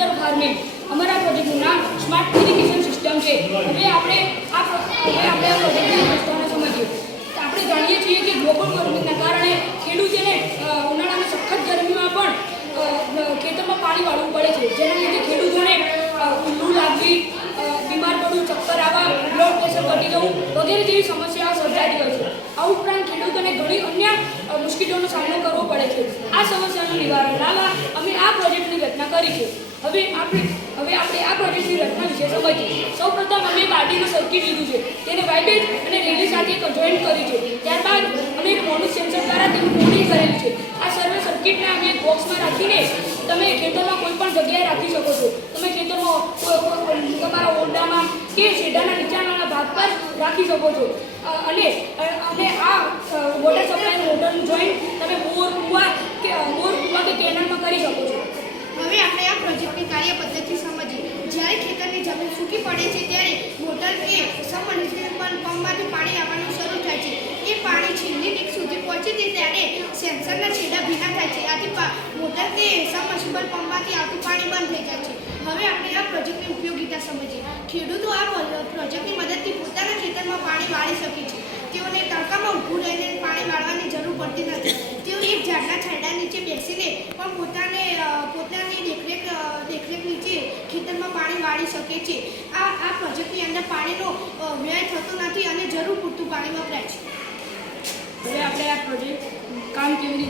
Agriculture farming અમારા પ્રોજેક્ટનું નામ સ્માર્ટ ઇરિગેશન સિસ્ટમ છે। હવે આપણે આ પ્રોજેક્ટની વસ્તુઓને સમજીએ। આપણે જાણીએ છીએ કે ગ્લોબલ વોર્મિંગના કારણે ખેડૂતોને ઉનાળાની સખત ગરમીમાં પણ ખેતરમાં પાણી વાળવું પડે છે, જેના લીધે ખેડૂતોને લૂ લાગવી, બીમાર પડવું, ચક્કર આવવા, બ્લડ પ્રેશર ઘટી જવું વગેરે જેવી સમસ્યાઓ સર્જાતી હોય છે। આ ઉપરાંત ખેડૂતોને ઘણી અન્ય મુશ્કેલીઓનો સામનો કરવો પડે છે। આ સમસ્યાનું નિવારણ લાવવા અમે આ પ્રોજેક્ટની રચના કરી છે। હવે આપણે આ પ્રોજેક્ટની રચના વિશે સમજીએ। સૌપ્રથમ અમે એક આર્ડિનો સર્કિટ લીધું છે, તેને વાઇબ્રેટ અને રેલી સાથે જોઈન્ટ કરી છે। ત્યારબાદ અમે એક મોનિક સેન્સર દ્વારા તેનું કોડિંગ કરેલું છે। આ સર્વે સર્કિટને અમે એક બોક્સમાં રાખીને તમે ખેતરમાં કોઈ પણ જગ્યાએ રાખી શકો છો। તમે ખેતરમાં તમારા ઓરડામાં કે શેઢાના નીચાણવાળા ભાગ પર રાખી શકો છો અને આ વોટર સપ્લાય મોટરનું જોઈન્ટ તમે બોર કુવા કે કેનાલમાં કરી શકો છો। હવે આપણે આ પ્રોજેક્ટની કાર્ય પદ્ધતિ સમજીએ। જ્યારે ખેતરની જમીન સૂકી પડે છે ત્યારે મોટર કે સબમર્સિબલ પંપમાંથી પાણી આવવાનું શરૂ થાય છે। એ પાણી છેલ્લી ટીક સુધી પહોંચે છે ત્યારે સેન્સરના છેડા ભીના થાય છે। આથી મોટર કે સબમર્સિબલ પંપમાંથી આવતું પાણી બંધ થઈ જાય છે। હવે આપણે આ પ્રોજેક્ટની ઉપયોગિતા સમજીએ। ખેડૂતો આ પ્રોજેક્ટની મદદથી પોતાના ખેતરમાં પાણી વાળી શકે છે। તેઓને તડકામાં ઊભું રહીને પાણી વાળવાની જરૂર પડતી નથી। તેઓ એક ઝાડના છાંયડા નીચે બેસીને પણ પોતાની દેખરેખ નીચે ખેતરમાં પાણી વાળી શકે છે। આ પ્રોજેક્ટની અંદર પાણીનો વ્યય થતો નથી અને જરૂર પૂરતું પાણી વપરાય છે। હવે આપણે આ પ્રોજેક્ટ કામ કેવી રીતે